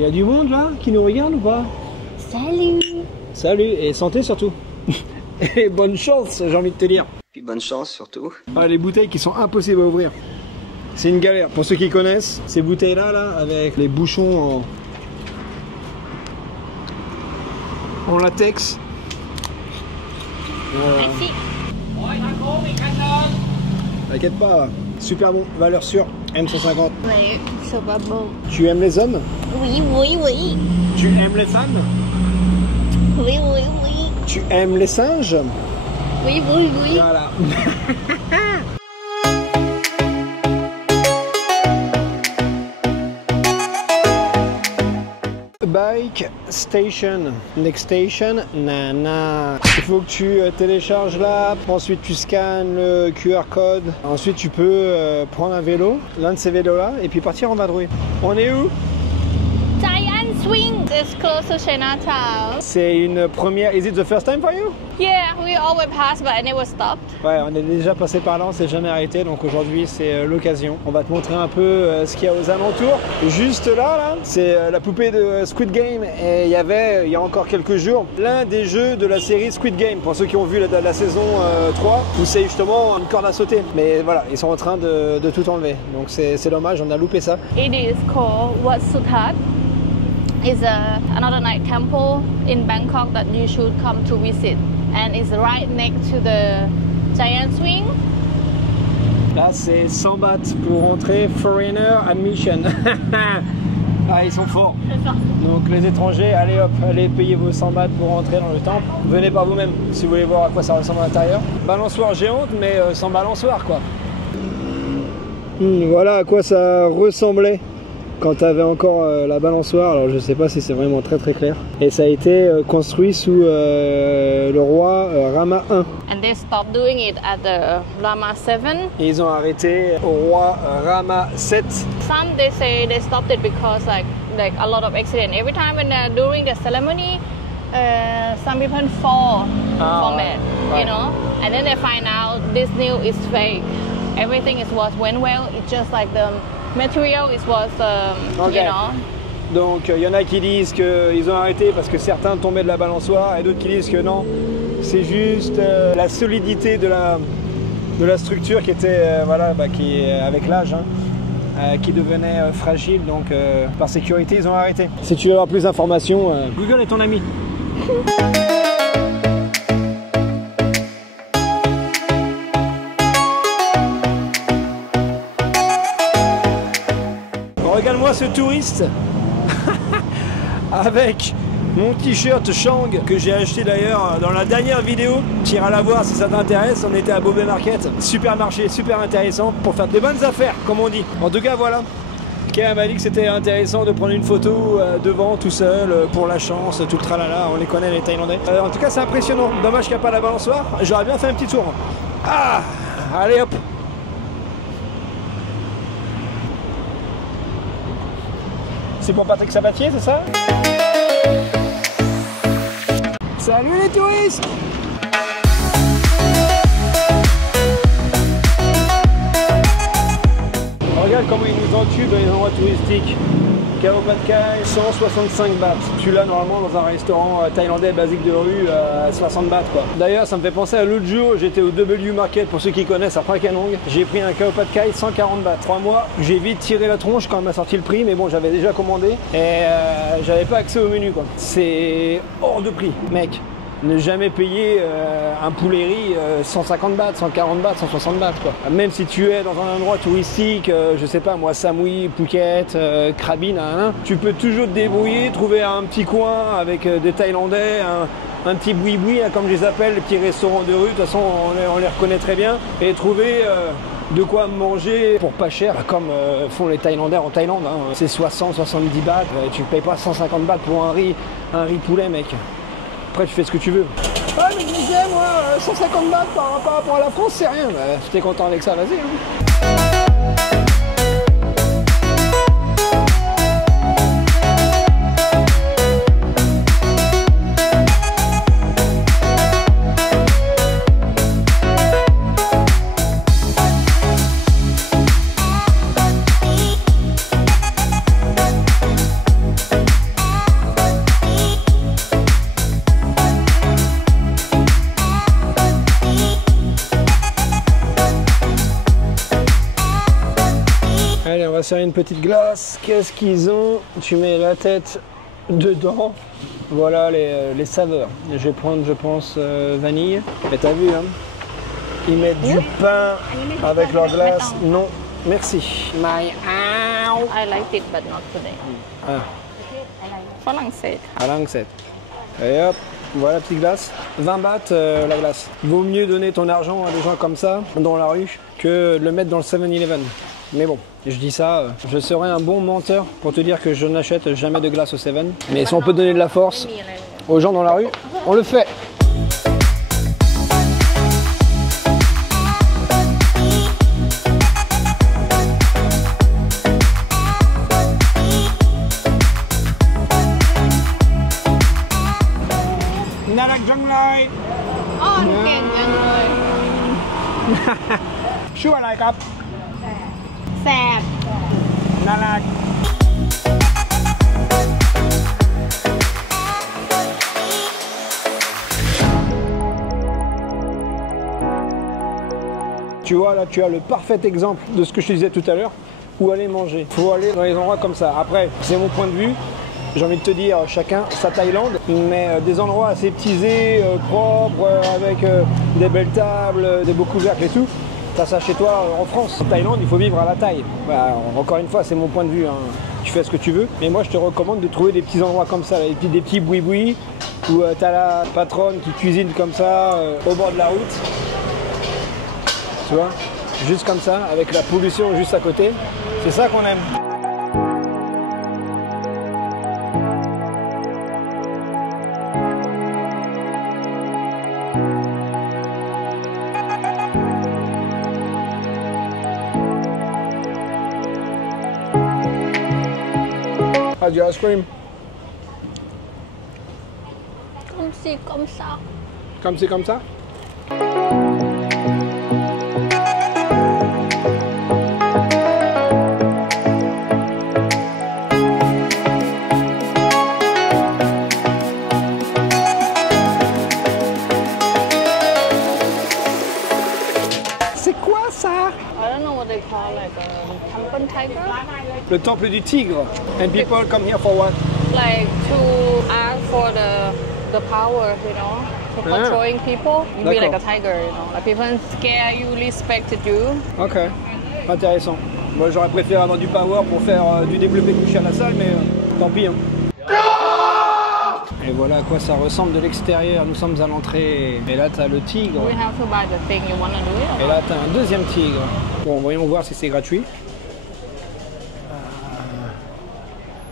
Il y a du monde là qui nous regarde ou pas? Salut. Salut et santé surtout. Et bonne chance, j'ai envie de te dire. Puis bonne chance surtout. Ah, les bouteilles qui sont impossibles à ouvrir. C'est une galère. Pour ceux qui connaissent, ces bouteilles là, avec les bouchons en latex. Merci. T'inquiète pas, super bon, valeur sûre, M150. Oui, c'est pas bon. Tu aimes les hommes? Oui, oui, oui. Tu aimes les femmes? Oui, oui, oui. Tu aimes les singes? Oui, oui, oui. Voilà. Bike station, next station, nana. Il faut que tu télécharges l'app, ensuite tu scannes le QR code, ensuite tu peux prendre un vélo, l'un de ces vélos là, et puis partir en vadrouille. On est où? Giant Swing. It's close to Chinatown. C'est une première. Is it the first time for you? Yeah, we always pass, but I never stopped. Ouais, on est déjà passé par là, on s'est jamais arrêté, donc aujourd'hui c'est l'occasion. On va te montrer un peu ce qu'il y a aux alentours. Juste là, c'est la poupée de Squid Game, et il y a encore quelques jours l'un des jeux de la série Squid Game, pour ceux qui ont vu la saison 3, où c'est justement une corde à sauter. Mais voilà, ils sont en train de tout enlever, donc c'est dommage, on a loupé ça. It is called Wat Suthep. It's another night temple in Bangkok that you should come to visit, and it's right next to the Giant Swing. Là c'est 100 bahts pour rentrer, foreigner admission. Ah, ils sont forts. Donc les étrangers, allez hop, allez payer vos 100 bahts pour rentrer dans le temple. Venez par vous-même si vous voulez voir à quoi ça ressemble à l'intérieur. Balançoire géante, mais sans balançoire quoi. Voilà à quoi ça ressemblait quand tu avais encore la balançoire. Alors je sais pas si c'est vraiment très clair. Et ça a été construit sous le roi Rama I. And they stopped doing it at the Rama 7. Et ils ont arrêté au roi Rama 7. Some they say they stopped it because like a lot of accident. Every time when they're during the ceremony, some people fall from it, you know. And then they find out this new is fake. Everything went well. It's just like the material you know. Donc il y en a qui disent qu'ils ont arrêté parce que certains tombaient de la balançoire, et d'autres qui disent que non, c'est juste la solidité de la structure qui était qui avec l'âge qui devenait fragile, donc par sécurité ils ont arrêté. Si tu veux avoir plus d'informations, Google est ton ami. Regarde-moi ce touriste avec mon t-shirt Shang que j'ai acheté d'ailleurs dans la dernière vidéo. Tu iras la voir si ça t'intéresse. On était à Bobé Market, supermarché super intéressant pour faire des bonnes affaires comme on dit. En tout cas voilà, Kéa m'a dit que c'était intéressant de prendre une photo devant tout seul pour la chance, tout le tralala, on les connaît les Thaïlandais. En tout cas c'est impressionnant, dommage qu'il n'y a pas la balançoire, j'aurais bien fait un petit tour. Ah, allez hop. C'est pour Patrick Sabatier, c'est ça? Salut les touristes! Regarde comment ils nous entubent dans les endroits touristiques. Khao Pad Khai, 165 bahts. Tu l'as normalement dans un restaurant thaïlandais basique de rue à 60 bahts quoi. D'ailleurs ça me fait penser à l'autre jour, j'étais au W Market pour ceux qui connaissent à Phra Kanong. J'ai pris un Khao Pad Khai 140 bahts. 3 mois, j'ai vite tiré la tronche quand on m'a sorti le prix, mais bon j'avais déjà commandé et j'avais pas accès au menu quoi. C'est hors de prix mec. Ne jamais payer un poulet riz 150 bahts, 140 bahts, 160 bahts quoi. Même si tu es dans un endroit touristique, je sais pas moi, Samui, Phuket, Krabi, tu peux toujours te débrouiller, trouver un petit coin avec des Thaïlandais, un petit boui-boui, comme je les appelle, les petits restaurants de rue, de toute façon on les reconnaît très bien, et trouver de quoi manger pour pas cher, comme font les Thaïlandais en Thaïlande. C'est 60-70 bahts, tu payes pas 150 bahts pour un riz poulet mec. Après tu fais ce que tu veux. Ah mais je disais moi 150 bahts par rapport à la France c'est rien. Si t'es content avec ça, vas-y. sais rien, une petite glace. Qu'est-ce qu'ils ont? Tu mets la tête dedans. Voilà les saveurs. Je vais prendre, je pense, vanille. Mais t'as vu, hein? Ils mettent du pain avec leur glace. Non, merci. My I like it but not today. Ah. ฝรั่งเศสค่ะ À Langset. Et hop, voilà la petite glace. 20 bahts la glace. Vaut mieux donner ton argent à des gens comme ça dans la rue que de le mettre dans le 7-Eleven. Mais bon, je dis ça, je serais un bon menteur pour te dire que je n'achète jamais de glace au 7. Mais si on peut donner de la force aux gens dans la rue, on le fait. Narak Janglai. อ๋อเก่งจังเลย ชื่ออะไรครับ แสบ Narak. Tu vois là, tu as le parfait exemple de ce que je te disais tout à l'heure, où aller manger. Il faut aller dans les endroits comme ça. Après, c'est mon point de vue. J'ai envie de te dire, chacun sa Thaïlande, mais des endroits aseptisés, propres, avec des belles tables, des beaux couvercles et tout. T'as ça chez toi en France. En Thaïlande, il faut vivre à la Thaï. Bah, encore une fois, c'est mon point de vue. Hein. Tu fais ce que tu veux. Mais moi, je te recommande de trouver des petits endroits comme ça, là, des petits boui-boui, où t'as la patronne qui cuisine comme ça, au bord de la route. Tu vois, juste comme ça, avec la pollution juste à côté. C'est ça qu'on aime. Ah, du ice cream. Comme ci, comme ça. Comme c'est comme ça? C'est quoi ça? I don't know what they call like a temple tiger. Le temple du tigre. And people come here for what? Like to ask for the power, you know, for controlling people. You be like a tiger, you know. Like people scare you, respected you. Ok, intéressant. Moi j'aurais préféré avoir du power pour faire du développé couché à la salle, mais tant pis. Hein. Et voilà à quoi ça ressemble de l'extérieur. Nous sommes à l'entrée. Et là t'as le tigre. We have to buy the thing you wanna do it. Et là t'as un deuxième tigre. Bon, voyons voir si c'est gratuit.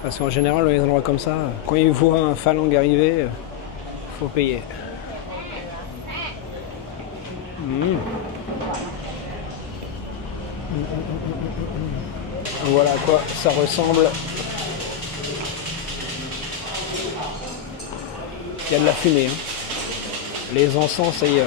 Parce qu'en général, dans les endroits comme ça, quand ils voient un phalangue arriver, faut payer. Voilà à quoi ça ressemble. Il y a de la fumée. Hein. Les encens, ça y est.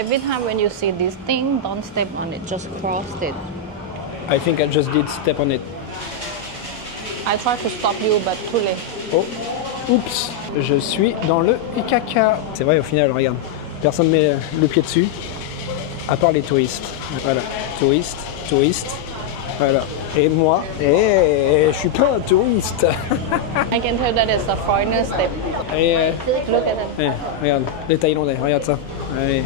Every time when you see this thing, don't step on it, just cross it. I think I just did step on it. I try to stop you, but too late. Oh, oups, je suis dans le caca. C'est vrai, au final, regarde, personne ne met le pied dessus, à part les touristes. Voilà, touristes, touristes, voilà. Et moi, je suis pas un touriste. I can tell that it's a foreigner step. Et, Look at it. regarde, les Thaïlandais, regarde ça. Allez.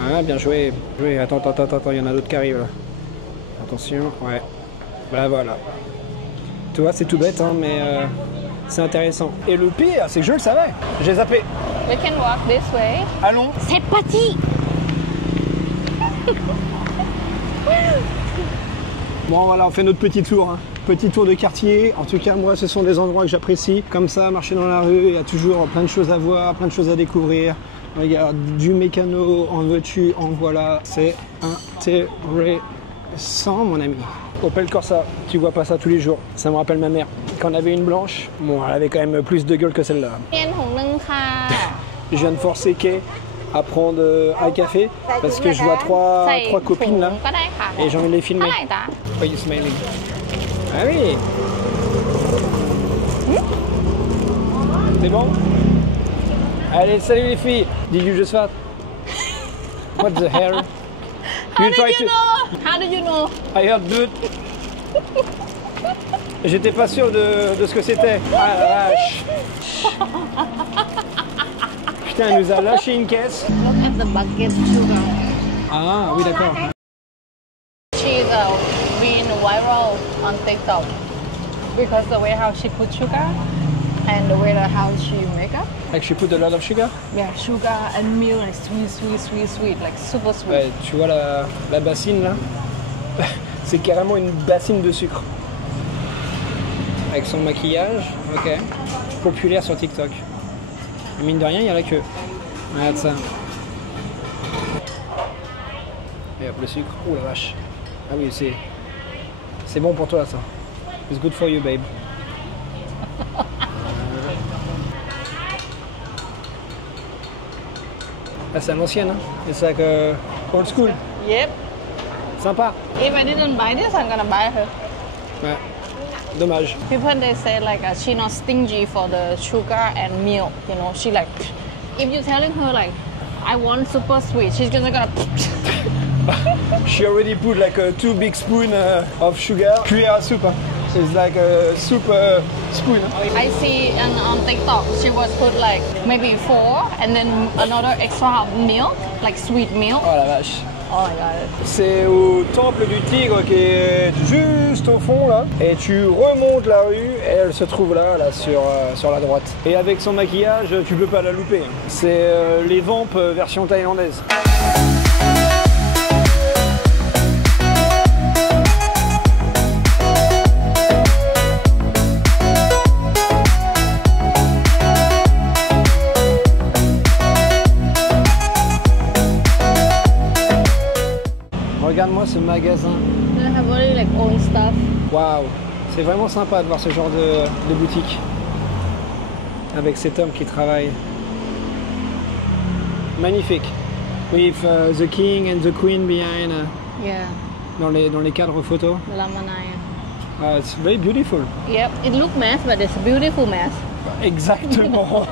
Ah, bien joué. Attends, il y en a d'autres qui arrivent là. Attention, ouais. Bah voilà. Tu vois, c'est tout bête, hein, mais c'est intéressant. Et le pire, c'est que je le savais. J'ai zappé. We can walk this way. Allons. C'est parti. Bon voilà, on fait notre petit tour. Hein. Petit tour de quartier. En tout cas, moi, ce sont des endroits que j'apprécie. Comme ça, marcher dans la rue, il y a toujours plein de choses à voir, plein de choses à découvrir. Regarde, du mécano, en veux-tu, en voilà. C'est intéressant, mon ami. Opel Corsa, tu vois pas ça tous les jours. Ça me rappelle ma mère. Quand on avait une blanche, bon, elle avait quand même plus de gueule que celle-là. Je viens de forcer Kay à prendre un café parce que je vois trois copines là et j'ai envie de les filmer. Why are you smiling? Ah oui. C'est bon? Allez, salut les filles. Did you just fart? What the hell? How did you know? How did you know? I heard but. J'étais pas sûr de ce que c'était. Ah la vache. Putain, elle nous a lâché une caisse. Look at the bucket sugar. Ah oui, d'accord. She's been viral on TikTok because the way how she put sugar and the way how she make up. Like she put a lot of sugar? Yeah, sugar and milk, like sweet, like super sweet. Ouais, tu vois la bassine là? C'est carrément une bassine de sucre. Avec son maquillage, ok. Populaire sur TikTok. Mine de rien, il y a la queue. Regarde ça. Et hop, le sucre. Oh la vache. Ah oui, c'est bon pour toi ça. It's good for you, babe. Ah, c'est à l'ancienne, hein? It's like old school. Yep. Sympa. If I didn't buy this, I'm gonna buy her. Ouais. Dommage. People they say like she not stingy for the sugar and milk. You know, she like if you're telling her like I want super sweet, she's gonna. She already put like 2 big spoons of sugar. Cuillère à soupe. Hein. It's like a soup spoon. Hein. I see on TikTok she was put like maybe 4 and then another extra milk, like sweet milk. Oh la vache. Oh my god. C'est au temple du tigre qui est juste au fond là. Et tu remontes la rue et elle se trouve là sur la droite. Et avec son maquillage, tu peux pas la louper. C'est les vampes version thaïlandaise. Regarde-moi ce magasin. They have already like own stuff. Waouh, c'est vraiment sympa de voir ce genre de boutique avec cet homme qui travaille. Magnifique. With the king and the queen behind. Yeah. Dans les cadres photos. Lamanaya. It's very beautiful. Yep. It look mess, but it's a beautiful mess. Exactement.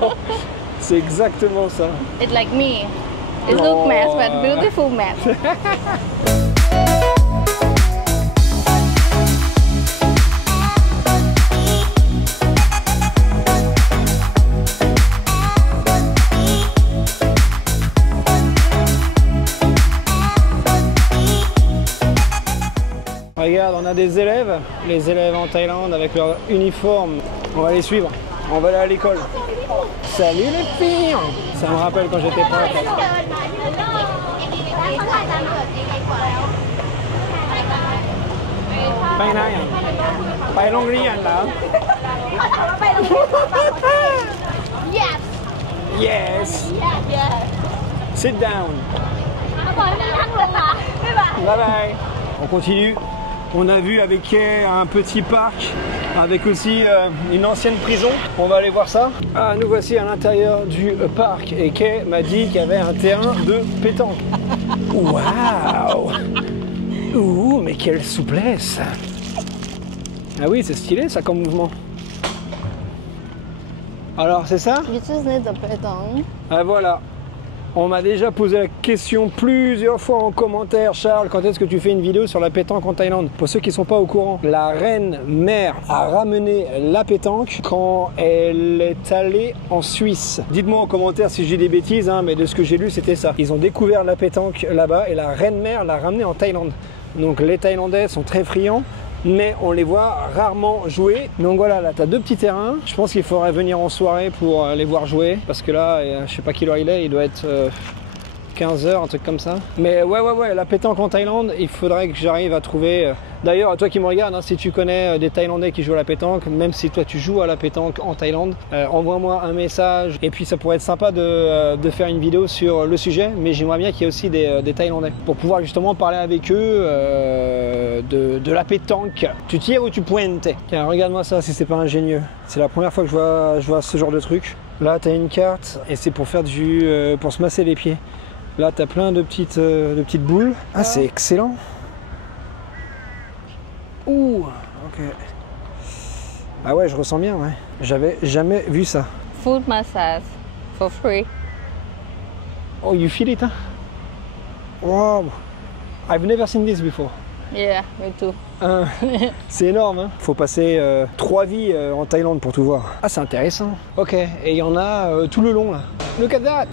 C'est exactement ça. It's like me. It look mess, but beautiful mess. Regarde, on a des élèves, les élèves en Thaïlande avec leur uniforme. On va les suivre, on va aller à l'école. Salut les filles! Ça me rappelle quand j'étais prof.ไปไหนอ่ะไปโรงเรียนเหรอ Yes. Yes. Yes. Sit down. Bye bye. On continue. On a vu avec Kay un petit parc avec aussi une ancienne prison. On va aller voir ça. Ah, nous voici à l'intérieur du parc et Kay m'a dit qu'il y avait un terrain de pétanque. Waouh! Ouh, mais quelle souplesse! Ah oui, c'est stylé ça comme mouvement. Alors, c'est ça? You just need the pétanque. Ah voilà. On m'a déjà posé la question plusieurs fois en commentaire, Charles, quand est-ce que tu fais une vidéo sur la pétanque en Thaïlande? Pour ceux qui ne sont pas au courant, la reine mère a ramené la pétanque quand elle est allée en Suisse. Dites-moi en commentaire si j'ai des bêtises, hein, mais de ce que j'ai lu, c'était ça. Ils ont découvert la pétanque là-bas et la reine mère l'a ramenée en Thaïlande. Donc les Thaïlandais sont très friands, mais on les voit rarement jouer. Donc voilà, là tu as 2 petits terrains. Je pense qu'il faudrait venir en soirée pour les voir jouer, parce que là, je sais pas quelle heure il doit être 15 h, un truc comme ça. Mais ouais, la pétanque en Thaïlande, il faudrait que j'arrive à trouver... D'ailleurs, à toi qui me regarde, hein, si tu connais des Thaïlandais qui jouent à la pétanque, même si toi tu joues à la pétanque en Thaïlande, envoie-moi un message. Et puis ça pourrait être sympa de faire une vidéo sur le sujet, mais j'aimerais bien qu'il y ait aussi des Thaïlandais, pour pouvoir justement parler avec eux de la pétanque. Tu tires ou tu pointes? Tiens, regarde-moi ça, si c'est pas ingénieux. C'est la première fois que je vois ce genre de truc. Là, tu as une carte, et c'est pour faire pour se masser les pieds. Là, tu as plein de petites boules. Ah, c'est excellent. Ouh, ok. Ah ouais, je ressens bien, ouais. J'avais jamais vu ça. Foot massage. for free. Oh, you feel it, huh? Wow, I've never seen this before. Yeah, me too. C'est énorme, hein. Faut passer 3 vies en Thaïlande pour tout voir. Ah, c'est intéressant. Ok, et il y en a tout le long là. Look at that.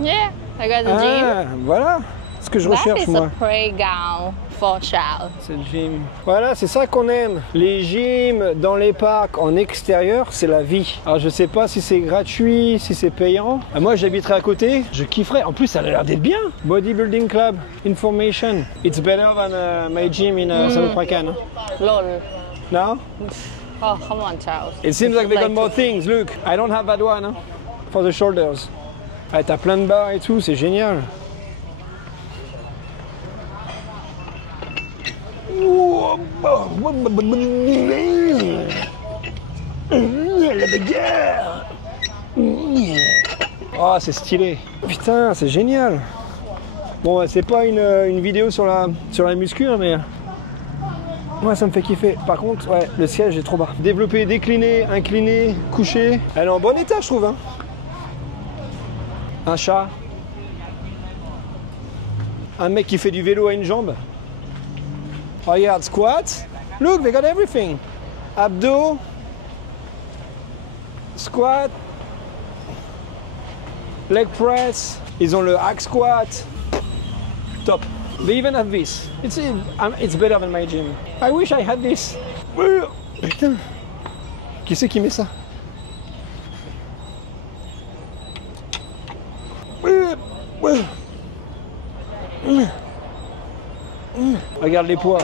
Yeah, I got the gym. Voilà ce que je That recherche is moi. a playground for child. C'est le gym. Voilà, c'est ça qu'on aime. Les gyms dans les parcs en extérieur, c'est la vie. Alors je sais pas si c'est gratuit, si c'est payant. Moi j'habiterai à côté, je kifferais. En plus ça a l'air d'être bien. Bodybuilding club, information. It's better than my gym in Samut Prakan. Hein? Lol. No? Oh, come on, Charles. It seems like they got more things. Look, I don't have that one hein? For the shoulders. Ah, t'as plein de barres et tout, c'est génial. La bagarre. Oh, c'est stylé. Putain, c'est génial. Bon, c'est pas une vidéo sur la muscu, hein, mais moi ça me fait kiffer. Par contre, ouais, le siège est trop bas. Développer, décliner, incliner, coucher. Elle est en bon état, je trouve. Hein. Un chat. Un mec qui fait du vélo à une jambe. Regarde, squat. Look, they got everything. Abdos. Squat. Leg press. Ils ont le hack squat. Top. They even have this. It's better than my gym. I wish I had this. Putain. Qui c'est qui met ça? Regarde les poids.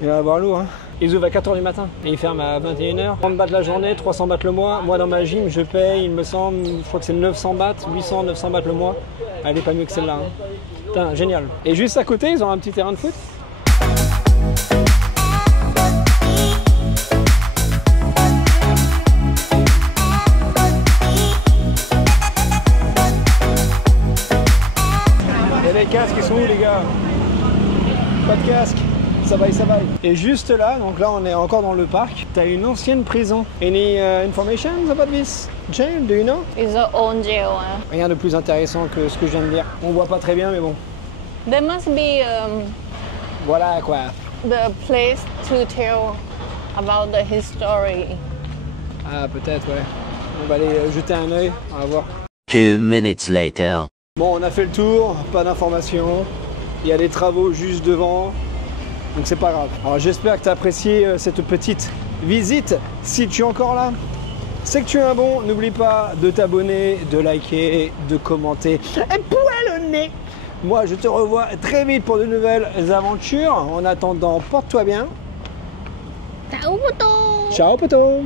Il va avoir lourd. Hein. Ils ouvrent à 4h du matin et ils ferment à 21h. 30 bahts la journée, 300 bahts le mois. Moi dans ma gym, je paye, il me semble, je crois que c'est 900 bahts, 800, 900 bahts le mois. Elle est pas mieux que celle-là. Hein. Putain, génial. Et juste à côté, ils ont un petit terrain de foot. Et les casques, ils sont où les gars? Pas de casque. Ça va. Et juste là, donc là on est encore dans le parc, t'as une ancienne prison. Any information about this jail, do you know? It's our own jail. Rien de plus intéressant que ce que je viens de dire. On voit pas très bien mais bon. There must be Voilà quoi. the place to tell about the history. Ah peut-être ouais. On va aller jeter un œil, on va voir. 2 minutes later. Bon on a fait le tour, pas d'informations. Il y a des travaux juste devant. Donc c'est pas grave. Alors j'espère que tu as apprécié cette petite visite. Si tu es encore là, c'est que tu es un bon. N'oublie pas de t'abonner, de liker, de commenter. Et poilonner. Moi je te revois très vite pour de nouvelles aventures. En attendant, porte-toi bien. Ciao, poto. Ciao poto.